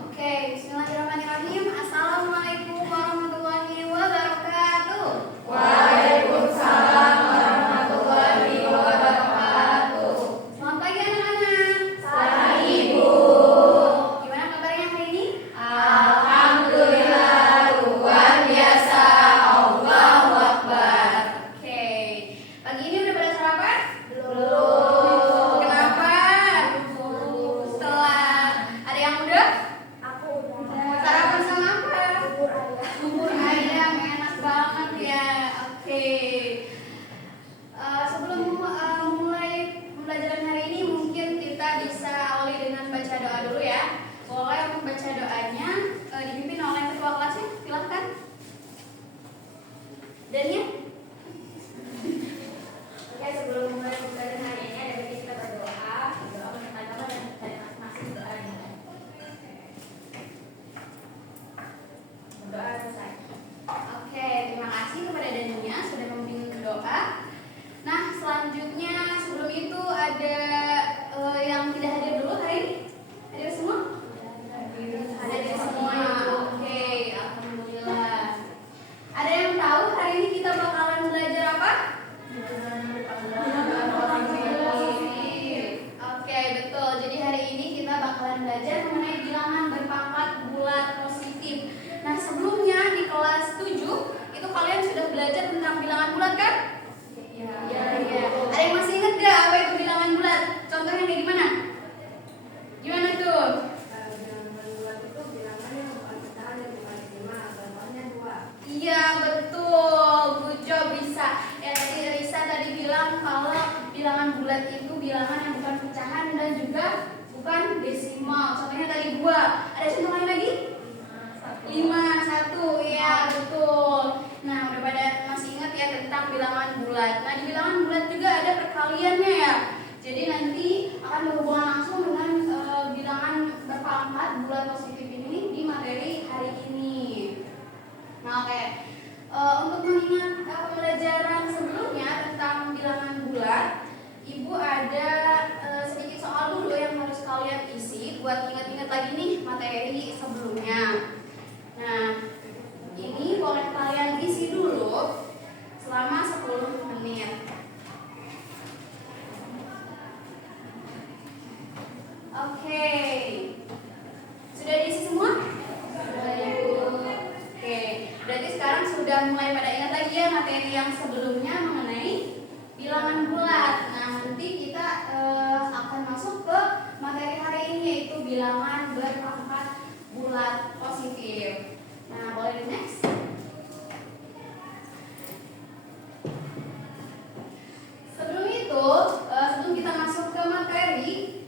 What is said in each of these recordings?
Oke, bismillahirrahmanirrahim. Assalamualaikum warahmatullahi wabarakatuh. Waalaikumsalam warahmatullahi wabarakatuh. Selamat pagi anak-anak. Pagi, Ibu. Gimana kabarnya hari ini? Alhamdulillah, luar biasa. Allahu Akbar. Oke, pagi ini udah pada sarapan? Belum. Kenapa? Setelah ada yang udah? Sarapan sama apa? Bubur ayam, enak banget ya. Oke. Sebelum mulai pembelajaran hari ini, mungkin kita bisa awali dengan baca doa dulu ya. Boleh untuk baca doanya dipimpin oleh ketua kelasnya, silahkan. Dania. Oke, sebelum mulai pembelajaran hari ini ada baiknya kita berdoa untuk agama dan masing-masing doanya. Berdoa selesai. Oke, terima kasih kepada Dania sudah membimbing doa. Nah, selanjutnya sebelum itu ada yang tidak hadir dulu hari ini. Hadir semua? Hadir semua. Oke, alhamdulillah. Ada yang tahu hari ini kita bakalan belajar apa? Oke, betul. Jadi hari ini kita bakalan belajar mengenai bilangan berpangkat bulat positif. Nah, sebelumnya di kelas 7 itu kalian sudah belajar tentang bilangan bulat kan? Iya. Ada yang masih ingat gak apa itu bilangan bulat? Contohnya kayak gimana? Gimana tuh? Iya, betul. Good job, Risa. Ya, tadi Risa bilang kalau bilangan bulat itu bilangan yang bukan pecahan dan juga bukan desimal. Contohnya tadi 2. Ada contoh lain lagi? 5, 1. Iya, betul. Nah, udah pada masih ingat ya tentang bilangan bulat. Nah, di bilangan bulat juga ada perkaliannya ya. Jadi nanti akan berhubungan langsung dengan bilangan berpangkat bulat positif ini di materi hari ini. Nah, oke. Untuk mengingat pembelajaran sebelumnya tentang bilangan bulat, Ibu ada sedikit soal dulu yang harus kalian isi buat ingat-ingat lagi nih materi sebelumnya. Nah, ini boleh kalian isi dulu selama 10 menit. Oke. Sudah diisi semua? Sudah, Ibu. Oke, berarti sekarang sudah mulai pada ingat lagi ya materi yang sebelumnya mengenai bilangan bulat. Nah, nanti kita akan masuk ke materi hari ini yaitu bilangan berpangkat bulat positif. Nah, boleh di next. Sebelum itu, sebelum kita masuk ke materi,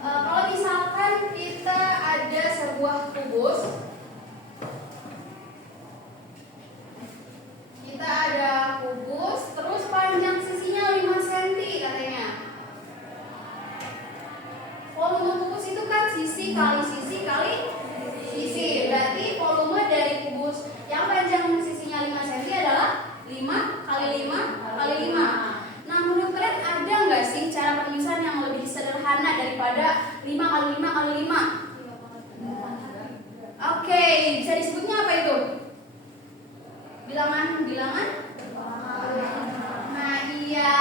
kalau misalkan kita ada sebuah kubus, terus panjang sisinya 5 cm katanya. Volume kubus itu kan sisi kali sisi kali sisi. Berarti volume dari kubus yang panjang sisinya 5 cm adalah 5 kali 5 kali 5. Nah, menurut kalian ada nggak sih cara penulisan yang lebih sederhana daripada 5 kali 5 kali 5? Oke, bisa disebutnya apa itu? Bilangan? Nah, iya,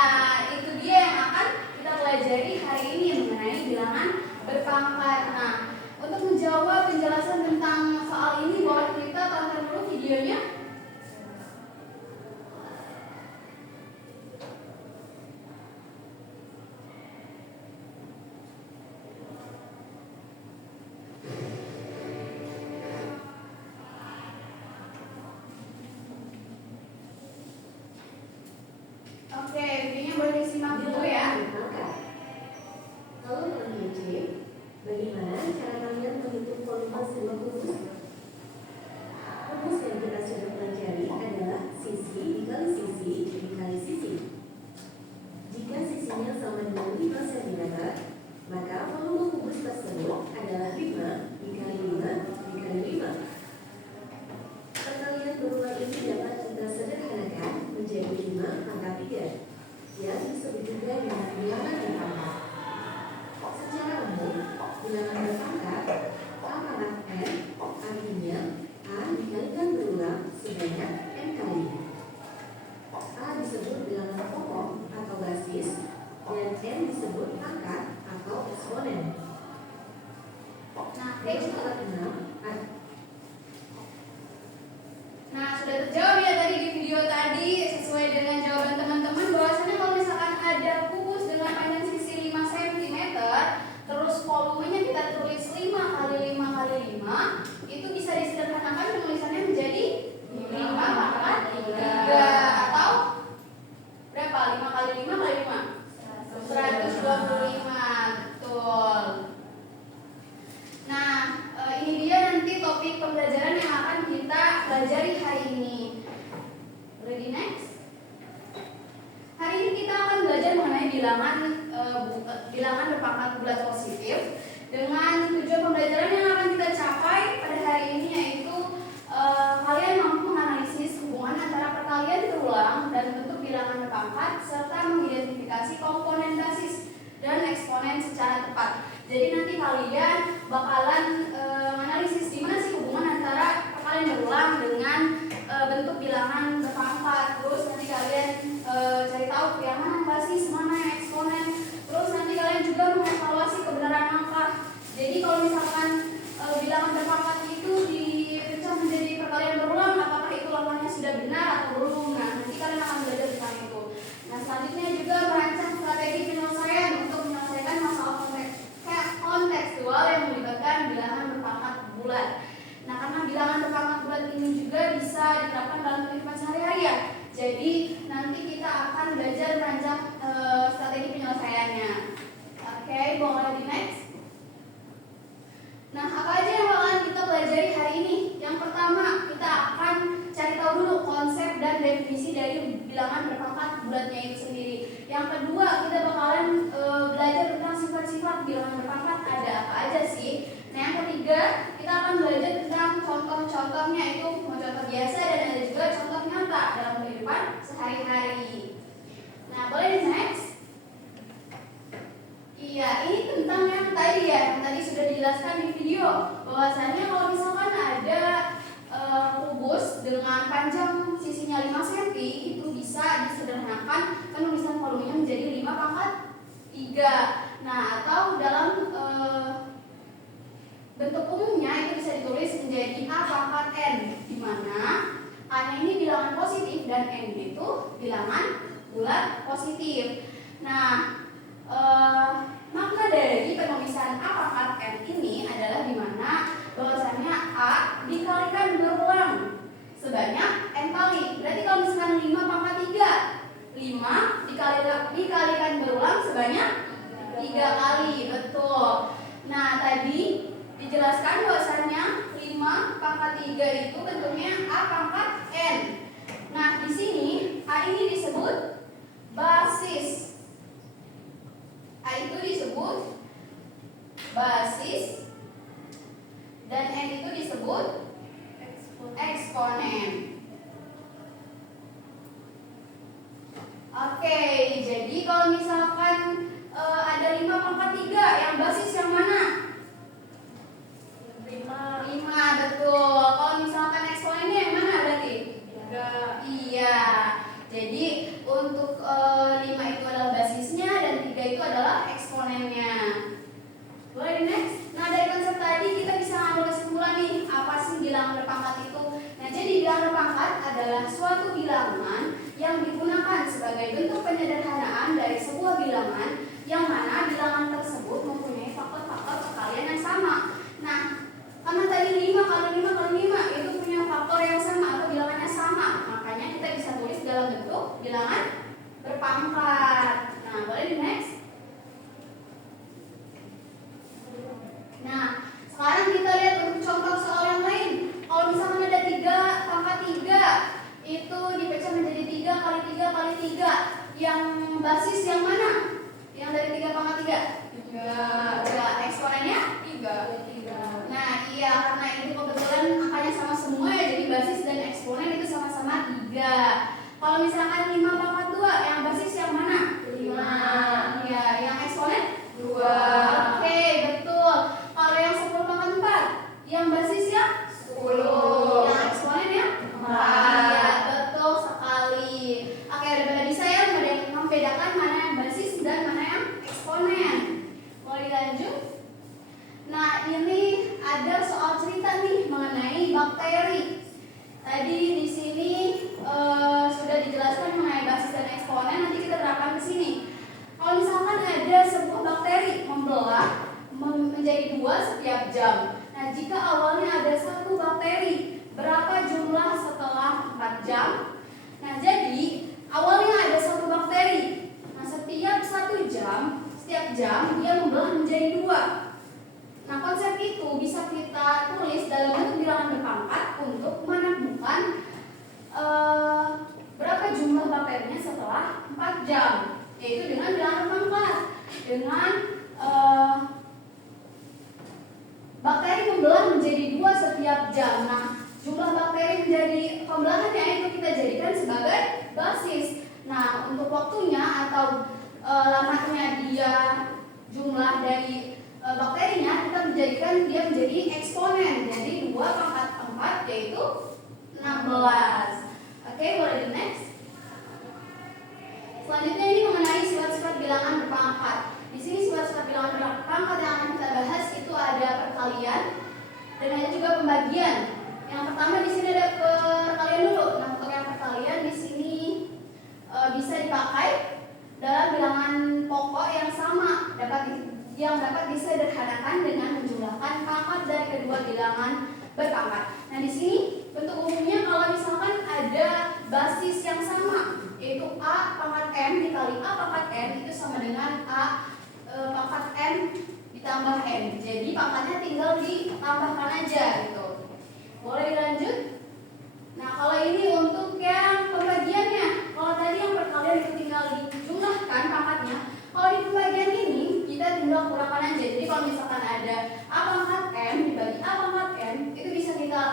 itu dia yang akan kita pelajari hari ini mengenai bilangan berpangkat. Nah, untuk menjawab penjelasan tentang soal ini, boleh kita tonton dulu videonya. Oke, videonya boleh disimak dulu ya. Halo teman-teman J, bagaimana cara kalian menghitung volume sebuah kubus? Kubus yang kita sudah pelajari adalah sisi dikali sisi dikali sisi. Jika sisinya sama dengan 5 cm, maka volume kubus tersebut adalah 5 dikali 5 dikali 5. Perkalian berulang ini dapat kita sederhanakan menjadi 5 pangkat 3, yang disebut juga dengan bilangan berpangkat. Secara umum, bilangan berpangkat A pangkat B Terus pangkat 6 ada. Nah, sudah terjawab ya tadi di video tadi sesuai dengan jawaban teman-teman bahwasanya kalau misalkan ada kubus dengan panjang sisi 5 cm, terus volumenya kita tulis 5 kali 5 kali 5, itu bisa disederhanakan penulisannya menjadi 5 pangkat 3 atau berapa? 5 kali 5 kali 5? 125, betul. Nah, ini dia nanti topik pembelajaran yang akan kita pelajari hari ini. Ready next? Hari ini kita akan belajar mengenai bilangan berpangkat bulat positif dengan tujuan pembelajaran yang akan kita capai pada hari ini yaitu kalian mampu menganalisis hubungan antara perkalian berulang dan bentuk bilangan berpangkat serta mengidentifikasi komponen basis dan eksponen secara tepat. Jadi nanti kalian bakalan menganalisis gimana sih hubungan antara perkalian berulang dengan bentuk bilangan berpangkat. Terus nanti kalian cari tahu yang mana basis, mana yang eksponen. Terus nanti kalian juga mengevaluasi kebenaran angka. Jadi kalau misalkan bilangan berpangkat itu dipecah menjadi perkalian berulang, apakah itu langkahnya sudah benar atau belum? Nah, nanti kalian akan belajar tentang itu. Nah, selanjutnya juga merancang strategi penyelesaian untuk menyelesaikan masalah kontekstual yang melibatkan bilangan berpangkat bulat. Nah, karena bilangan berpangkat bulat ini juga bisa diterapkan dalam kehidupan sehari-hari ya. Jadi nanti kita akan belajar merancang strategi penyelesaiannya. Oke, boleh di next. Nah, apa aja yang bakalan kita pelajari hari ini? Yang pertama, kita akan cari tahu dulu konsep dan definisi dari bilangan berpangkat bulatnya itu sendiri. Yang kedua, kita bakalan belajar tentang sifat-sifat bilangan berpangkat ada apa aja sih. Nah, yang ketiga, kita akan belajar tentang contoh-contohnya, itu mau contoh biasa dan ada juga contoh nyata dalam kehidupan sehari-hari. Nah, boleh di next? Iya, ini tentang yang tadi sudah dijelaskan di video bahwasanya kalau misalkan ada kubus dengan panjang sisinya 5 cm itu bisa disederhanakan penulisan volumenya menjadi 5 pangkat 3. Nah, atau dalam bentuk umumnya itu bisa ditulis menjadi A pangkat N, di mana A-nya ini bilangan positif dan N-nya itu bilangan bulat positif. Nah, makna dari penulisan A pangkat N ini adalah di mana bahwasanya A dikalikan berulang sebanyak N kali. Berarti kalau misalkan 5 pangkat 3, 5 dikalikan berulang sebanyak 3 kali, betul. Nah, tadi dijelaskan bahwasanya 5 pangkat 3 itu bentuknya A pangkat N. Nah, di sini A ini disebut basis. A itu disebut basis dan N itu disebut eksponen. Oke, jadi kalau misalkan ada 5 pangkat 3, yang basis yang mana? 5, betul. Kalau misalkan eksponennya yang mana berarti? 3. Iya. Jadi untuk 5 itu adalah basisnya dan 3 itu adalah eksponennya. Boleh di next? Nah, dari konsep tadi kita bisa ambil kesimpulan nih, apa sih bilangan berpangkat itu? Nah, jadi bilangan berpangkat adalah suatu bilangan yang digunakan sebagai bentuk penyederhanaan dari sebuah bilangan yang mana bilangan tersebut mempunyai faktor-faktor perkalian yang sama. Nah, karena tadi 5 kali 5 kali 5 itu punya faktor yang sama atau bilangannya sama, makanya kita bisa tulis dalam bentuk bilangan berpangkat. Nah, boleh di next? Nah, sekarang kita lihat untuk contoh soal yang lain. Kalau misalkan ada 3 pangkat 3, itu dipecah menjadi 3 kali 3 kali 3. Yang basis yang mana? Yang dari 3 pangkat 3? 3. Eksponennya? 3. Nah, iya, karena itu kebetulan angkanya sama semua ya, jadi basis dan eksponen itu sama-sama 3. Kalau misalkan 5 pangkat 2, yang basis yang mana? 5. Iya, yang eksponen? 2. Oke, betul. Kalau yang 10 pangkat 4, yang basisnya? 10. Yang eksponennya? 4. Iya, betul sekali. Oke, udah bisa ya membedakan mana yang basis dan mana yang eksponen. Mau dilanjut? Nah, ini ada menjadi bakteri. Tadi di sini sudah dijelaskan mengenai basis dan eksponen. Nanti kita terapkan ke sini. Kalau misalkan ada sebuah bakteri membelah menjadi 2 setiap jam. Nah, jika awalnya ada 1 bakteri, berapa jumlah setelah 4 jam? Nah, jadi awalnya ada 1 bakteri. Nah, setiap 1 jam, setiap jam dia membelah menjadi 2. Nah, konsep itu bisa kita tulis dalam bentuk bilangan berpangkat untuk menemukan berapa jumlah bakterinya setelah 4 jam, yaitu dengan bilangan berpangkat. Dengan bakteri membelah menjadi 2 setiap jam. Nah, jumlah bakteri menjadi pembelahannya itu kita jadikan sebagai basis. Nah, untuk waktunya atau lamanya dia jumlah dari bakterinya kita menjadikan dia menjadi eksponen. Jadi 2 pangkat 4 yaitu 16. Oke, boleh di next. Selanjutnya ini mengenai sifat-sifat bilangan berpangkat. Di sini sifat-sifat bilangan berpangkat yang akan kita bahas itu ada perkalian dan ada juga pembagian. Yang pertama di sini ada perkalian dulu. Nah, untuk yang perkalian di sini bisa dipakai dalam bilangan pokok yang sama, yang dapat disederhanakan dengan menjumlahkan pangkat dari kedua bilangan berpangkat. Nah, di sini bentuk umumnya kalau misalkan ada basis yang sama, yaitu A pangkat M dikali A pangkat N itu sama dengan A pangkat N ditambah N. Jadi pangkatnya tinggal ditambahkan aja gitu. Boleh dilanjut? Nah, kalau ini untuk yang pembagiannya, kalau tadi yang perkalian itu tinggal dijumlahkan pangkatnya, kalau di pembagian ini kita tinggal kurangkan aja. Jadi kalau misalkan ada A pangkat M dibagi A pangkat N, itu bisa kita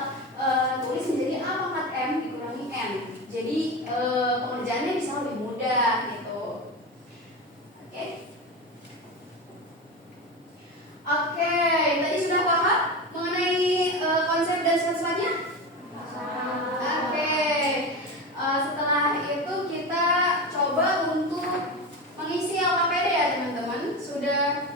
tulis menjadi A pangkat M dikurangi N. Jadi pengerjaannya bisa lebih mudah gitu. Oke. Oke, tadi sudah paham mengenai konsep dan sifat-sifatnya? Oke. Setelah itu kita coba untuk mengisi LKPD ya teman-teman. Sudah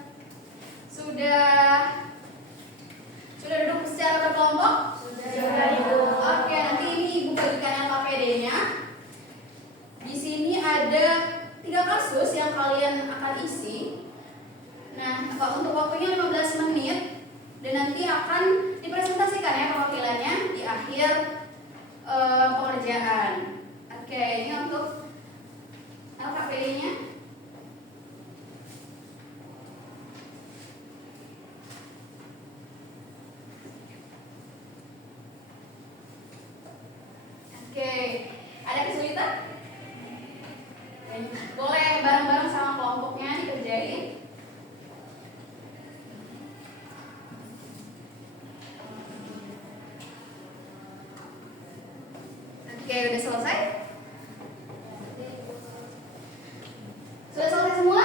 duduk secara berkelompok? Sudah, Ibu. Oke, nanti ini Ibu bagikan LKPD-nya. Di sini ada 3 kasus yang kalian akan isi. Nah, untuk waktunya 15 menit dan nanti akan dipresentasikan ya perwakilannya di akhir pengerjaan. Oke, ini untuk LKPD-nya. Oke, ada kesulitan? Boleh bareng-bareng sama kelompoknya dikerjain. Oke, udah selesai? Sudah selesai semua?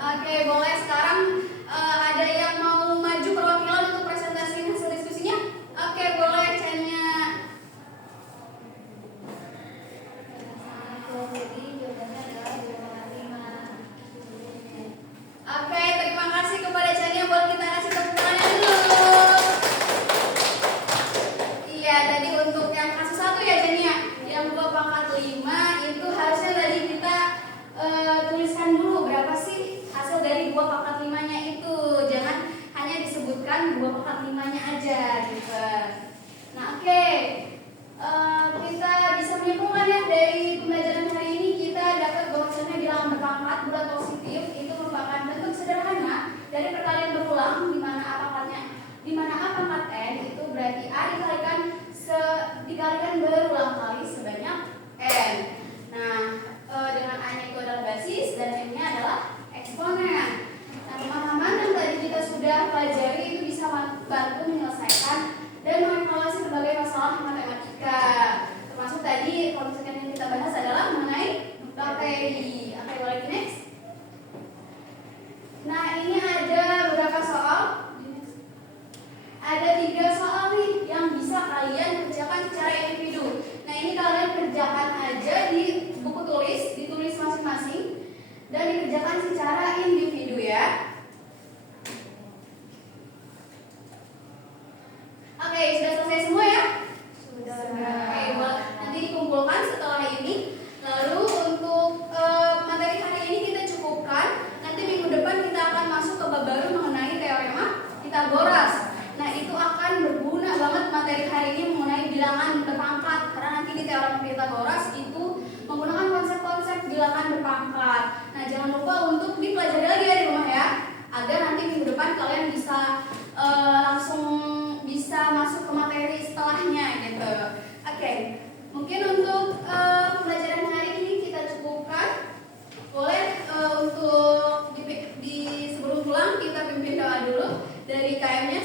Oke, boleh sekarang ada yang mau maju perwakilan untuk presentasi hasil diskusinya? Oke, boleh channelnya. Oke, terima kasih kepada Chania. Boleh kita kasih tepuk tangannya dulu. Iya, tadi untuk yang kasus 1 ya Chania, yang 2 pangkat 5 itu harusnya tadi kita tuliskan dulu berapa sih hasil dari 2 pangkat 5-nya itu. Jangan hanya disebutkan 2 pangkat 5-nya aja gitu. Nah, oke. Kita bisa menyimpulkan ya dari pembelajaran hari ini kita dapat bahwasanya bilangan berpangkat bulat positif itu merupakan bentuk sederhana dari perkalian berulang di mana A pangkat N itu berarti A dikalikan berulang kali sebanyak N. Nah, dengan A-nya itu adalah basis dan N-nya adalah eksponen. Nah, pemahaman yang tadi kita sudah pelajari itu bisa bantu menyelesaikan dan mengevaluasi berbagai masalah matematika. Termasuk tadi konsep yang kita bahas adalah mengenai bakteri. Oke, boleh next. Nah, ini ada beberapa soal. Ada 3 soal nih yang bisa kalian kerjakan secara individu. Nah, ini kalian kerjakan aja di buku tulis, ditulis masing-masing dan dikerjakan secara individu ya. Oke, Oke, sudah selesai semua ya? Sudah. Oke, nanti dikumpulkan setelah ini. Lalu untuk materi hari ini kita cukupkan. Nanti minggu depan kita akan masuk ke bab baru mengenai teorema Pythagoras. Nah, itu akan berguna banget materi hari ini mengenai bilangan berpangkat. Karena nanti di teorema Pythagoras itu menggunakan konsep-konsep bilangan berpangkat. Nah, jangan lupa untuk dipelajari lagi ya di rumah ya, agar nanti minggu depan kalian bisa langsung bisa masuk ke materi setelahnya gitu. Oke, mungkin untuk pembelajaran hari ini kita cukupkan. Boleh untuk di sebelum pulang kita pimpin doa dulu dari KM-nya.